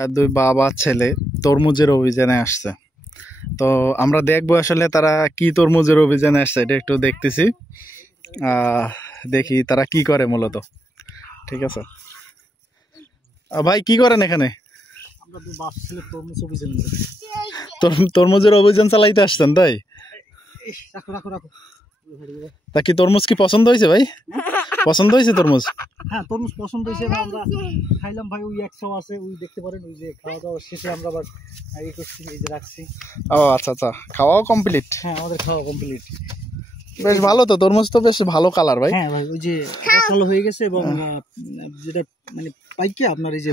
আর দুই বাবা ছেলে তরমুজের অভিযানে আসছে। তো আমরা দেখবো আসলে তারা কি তরমুজের অভিযানে আসছে, এটা একটু দেখতেছি। দেখি তারা কি করে মূলত। ঠিক আছে ভাই, কি করেন এখানে? তরমুজের অভিযান চালাইতে আসছেন তাই? তা কি তরমুজ কি পছন্দ হয়েছে ভাই? পছন্দ হয়েছে তরমুজ? হ্যাঁ, তরমুজ পছন্দ হয়েছে। আমরা খাইলাম ভাই, ওই 100 আছে, ওই দেখতে পারেন, ওই যে খাওয়া দাওয়া শেষে আমরা আবার এই করছি, এই যে রাখছি। ও আচ্ছা আচ্ছা, খাওয়াও কমপ্লিট? হ্যাঁ, আমাদের খাওয়া কমপ্লিট। বেশ ভালো তো, তরমুজ তো বেশ ভালো কালার ভাই। হ্যাঁ ভাই, ওই যে রসালো হয়ে গেছে এবং যেটা মানে পাইকে আপনার এই যে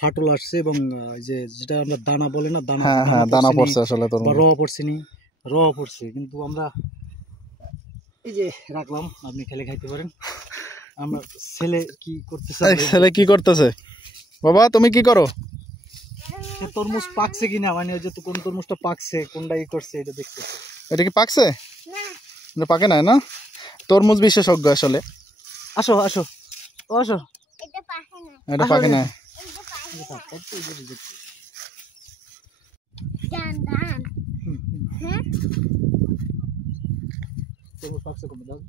ফাটল আসছে এবং যে যেটা আমরা দানা বলে না, দানা দানা পড়ছে আসলে, তরমুজ র পড়ছে নি, র পড়ছে, কিন্তু আমরা এই যে রাখলাম, আপনি খেলে খাইতে পারেন। আমার ছেলে কি করতেছে? ছেলে কি করতেছে? বাবা তুমি কি করো? তরমুজ পাকছে কিনা, মানে ওই যে কোন তরমুজটা পাকছে, কোনটা ই করছে, এটা দেখতেছে। এটা কি পাকছে? না পাকে নাই না, তরমুজ বিশেষজ্ঞ আসলে। আসো আসো, ও আসো। এটা পাকে না। তরমুজ পাকছে কমে দাও।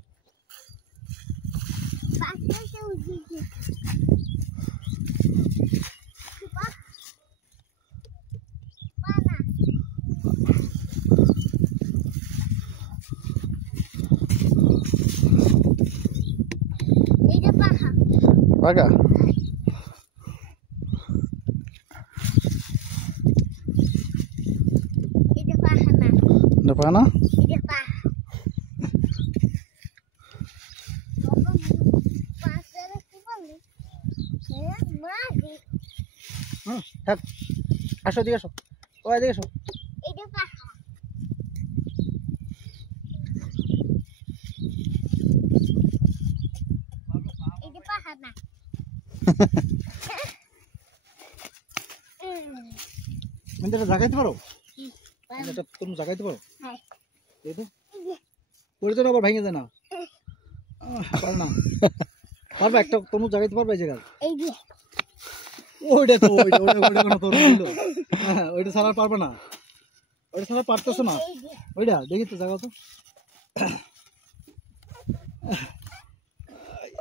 পাকা? এটা পাকা না? আসো দিকে, আসো ওই দিকে, আসো। এটা জাগাইতে পারো? এটা তুমি জাগাইতে পারো? এই তো পড়ে যাও, আবার ভেঙে যায় না? পার না, পারবা একটা তরমুজ জাগাইতে পারবা এই জায়গায়? ওইটা তো ওইটা কোনো তরমুজ ছিল? হ্যাঁ, ওইটা ছাড়া পারবা না, ওইটা ছাড়া পারতেছো না। ওইটা দেখি তো, জাগাও তো।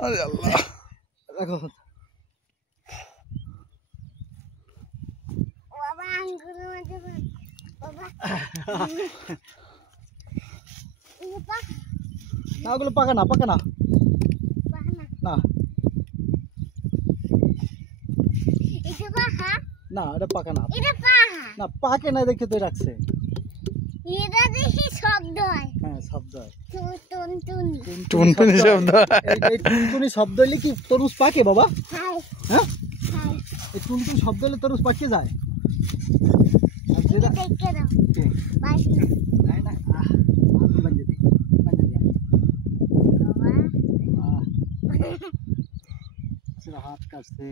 আরে আল্লাহ, রাখো। না, ওগুলো পাকা না, পাকা না, না না, এটা পাকা না, না পাকে না, দেখে তো রাখছে। হ্যাঁ, শব্দ হয়, টুনটুনি শব্দ। এই টুনটুনি শব্দ হলে কি তরমুজ পাকে বাবা? হ্যাঁ, এই টুনটুনি শব্দ হলে তরমুজ পাকে যায়? হাত কাটছে।